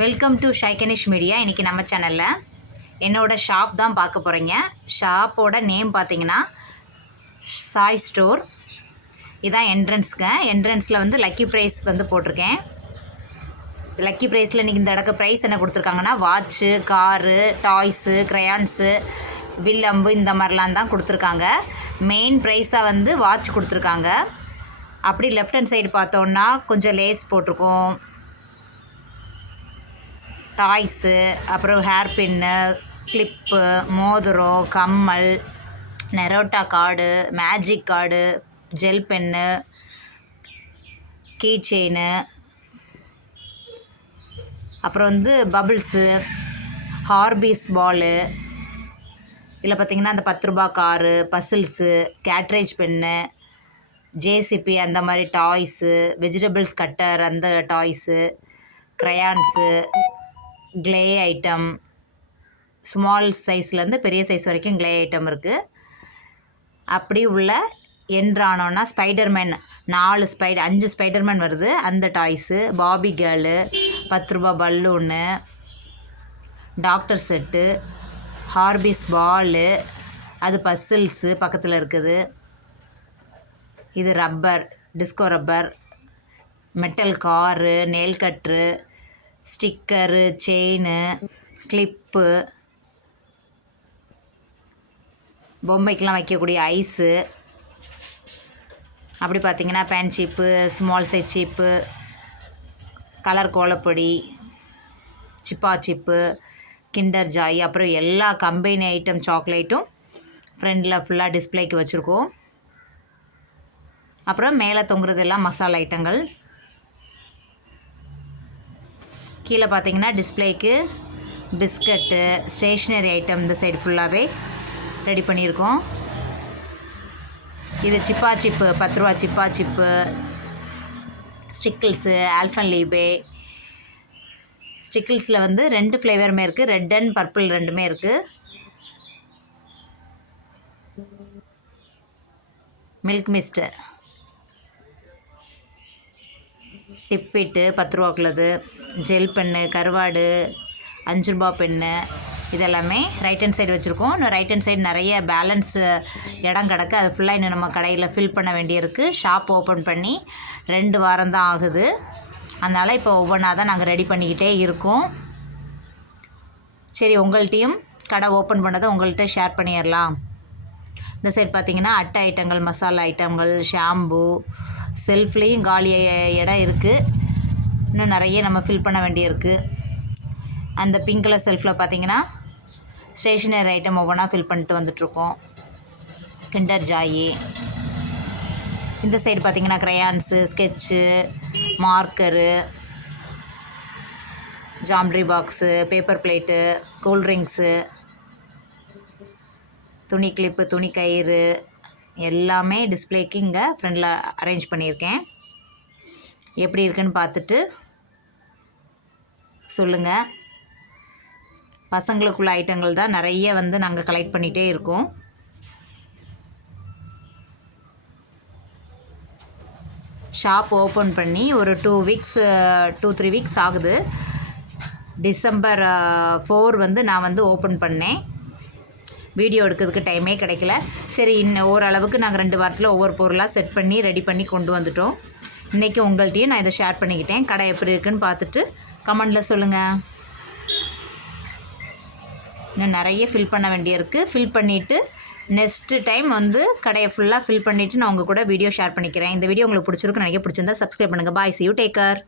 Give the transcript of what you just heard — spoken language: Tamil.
Welcome to ஷைகனிஷ் media. இன்றைக்கி நம்ம சேனலில் என்னோடய ஷாப் தான் பார்க்க போகிறீங்க. ஷாப்போட நேம் பார்த்தீங்கன்னா சாய் ஸ்டோர். இதான் என்ட்ரன்ஸுங்க. என்ட்ரன்ஸில் வந்து லக்கி ப்ரைஸ் வந்து போட்டிருக்கேன். லக்கி ப்ரைஸில் இன்றைக்கி இந்த இடக்க ப்ரைஸ் என்ன கொடுத்துருக்காங்கன்னா வாட்சு, காரு, டாய்ஸு, க்ரையான்ஸு, வில்லம்பு இந்த மாதிரிலாம் தான் கொடுத்துருக்காங்க. மெயின் ப்ரைஸாக வந்து வாட்ச் கொடுத்துருக்காங்க. அப்படி லெஃப்ட் ஹேண்ட் சைடு பார்த்தோன்னா கொஞ்சம் லேஸ் போட்டிருக்கோம், டாய்ஸு, அப்புறம் ஹேர் பின்னு, கிளிப்பு, மோதிரம், கம்மல், நெரோட்டா card, magic card, gel pen, key chain, அப்புறம் வந்து பபிள்ஸு, ஹார்பீஸ் பாலு, இதில் பார்த்திங்கன்னா அந்த 10 ரூபா காரு, பசில்ஸு, கேட்ரேஜ் பென்னு, ஜேசிபி அந்த மாதிரி டாய்ஸு, வெஜிடபிள்ஸ் கட்டர் அந்த toys, crayons, clay item, small சைஸ்லேருந்து பெரிய சைஸ் வரைக்கும் க்ளே ஐட்டம் இருக்குது. அப்படி உள்ள என்ட்ரானோன்னா ஸ்பைடர்மேன் 5 ஸ்பைடர்மேன் வருது, அந்த டாய்ஸு, பாபி கேர்ளு, 10 ரூபா பல்லூனு, டாக்டர் செட்டு, ஹார்பீஸ் பாலு, அது பசில்ஸு பக்கத்தில் இருக்குது. இது rubber, disco rubber, metal car, nail cutter, sticker, chain, clip, பொம்மைக்கெலாம் வைக்கக்கூடிய ஐஸு. அப்படி பார்த்திங்கன்னா பேன் சீப்பு, ஸ்மால் சைஸ் சீப்பு, கலர் கோலப்பொடி, சிப்பா சிப்பு, கிண்டர் ஜாய், அப்புறம் எல்லா கம்பெனி ஐட்டம் சாக்லேட்டும் ஃப்ரண்டில் ஃபுல்லாக டிஸ்பிளேக்கு வச்சுருக்கோம். அப்புறம் மேலே தொங்குறதெல்லாம் மசாலா ஐட்டங்கள். கீழே பார்த்தீங்கன்னா டிஸ்பிளேக்கு பிஸ்கட்டு, ஸ்டேஷ்னரி ஐட்டம் இந்த சைடு ஃபுல்லாகவே ரெடி பண்ணியிருக்கோம். இது சிப்பா சிப்பு, 10 ரூபா சிப்பா சிப்பு, ஸ்டிக்கிள்ஸு, ஆல்ஃபன்லீபே. ஸ்டிக்கிள்ஸில் வந்து 2 ஃப்ளேவருமே இருக்குது, ரெட் அண்ட் பர்பிள் ரெண்டுமே இருக்குது. மில்க் மிஸ்ட்டு, டிப்பிட்டு 10 ரூபாக்குள்ளது, ஜெல் பென்னு, கருவாடு, 5 ரூபா பென்னு, இதெல்லாமே ரைட் ஹேண்ட் சைடு வச்சுருக்கோம். இன்னும் ரைட் ஹேண்ட் சைடு நிறைய பேலன்ஸ் இடம் கிடக்கு, அது ஃபுல்லாக இன்னும் நம்ம கடையில் ஃபில் பண்ண வேண்டியிருக்கு. ஷாப் ஓப்பன் பண்ணி 2 வாரம் தான் ஆகுது. அதனால் இப்போ ஒவ்வொன்றா தான் நாங்கள் ரெடி பண்ணிக்கிட்டே இருக்கோம். சரி, உங்கள்கிட்டையும் கடை ஓப்பன் பண்ணதை உங்கள்கிட்ட ஷேர் பண்ணிடலாம். இந்த சைடு பார்த்திங்கன்னா அட்டை ஐட்டங்கள், மசாலா ஐட்டங்கள், ஷாம்பு, செல்ஃப்லேயும் காலி இடம் இருக்குது. இன்னும் நிறைய நம்ம ஃபில் பண்ண வேண்டியிருக்கு. அந்த பிங்க் கலர் செல்ஃபில் பார்த்திங்கன்னா ஸ்டேஷ்னரி ஐட்டம் ஒவ்வொன்றா ஃபில் பண்ணிட்டு வந்துட்ருக்கோம். கிண்டர் ஜாயி. இந்த சைடு பார்த்திங்கன்னா crayons, sketch, marker, geometry box, paper plate, cool drinks, துணி கிளிப்பு, துணி கயிறு எல்லாமே டிஸ்பிளேக்கு இங்கே ஃப்ரண்டில் அரேஞ்ச் பண்ணியிருக்கேன். எப்படி இருக்குன்னு பார்த்துட்டு சொல்லுங்கள். பசங்களுக்குள்ள ஐட்டங்கள் தான் நிறைய வந்து நாங்கள் கலெக்ட் பண்ணிகிட்டே இருக்கோம். ஷாப் ஓப்பன் பண்ணி ஒரு 2-3 வீக்ஸ் ஆகுது. டிசம்பர் 4 வந்து நான் வந்து ஓப்பன் பண்ணேன். வீடியோ எடுக்கிறதுக்கு டைமே கிடைக்கல. சரி, இன்னும் ஓரளவுக்கு நாங்கள் 2 வாரத்தில் ஒவ்வொரு பொருளாக செட் பண்ணி ரெடி பண்ணி கொண்டு வந்துட்டோம். இன்றைக்கி உங்கள்கிட்டையும் நான் இதை ஷேர் பண்ணிக்கிட்டேன். கடை எப்படி இருக்குன்னு பார்த்துட்டு கமெண்டில் சொல்லுங்கள். இன்னும் நிறைய ஃபில் பண்ண வேண்டியிருக்கு. ஃபில் பண்ணிவிட்டு நெக்ஸ்ட்டு டைம் வந்து கடையை ஃபுல்லாக ஃபில் பண்ணிவிட்டு நான் உங்கள் கூட வீடியோ ஷேர் பண்ணிக்கிறேன். இந்த வீடியோ உங்களுக்கு பிடிச்சிருக்கு, நிறைய பிடிச்சிருந்தா சப்ஸ்கிரைப் பண்ணுங்கள். பாய், see you, take care.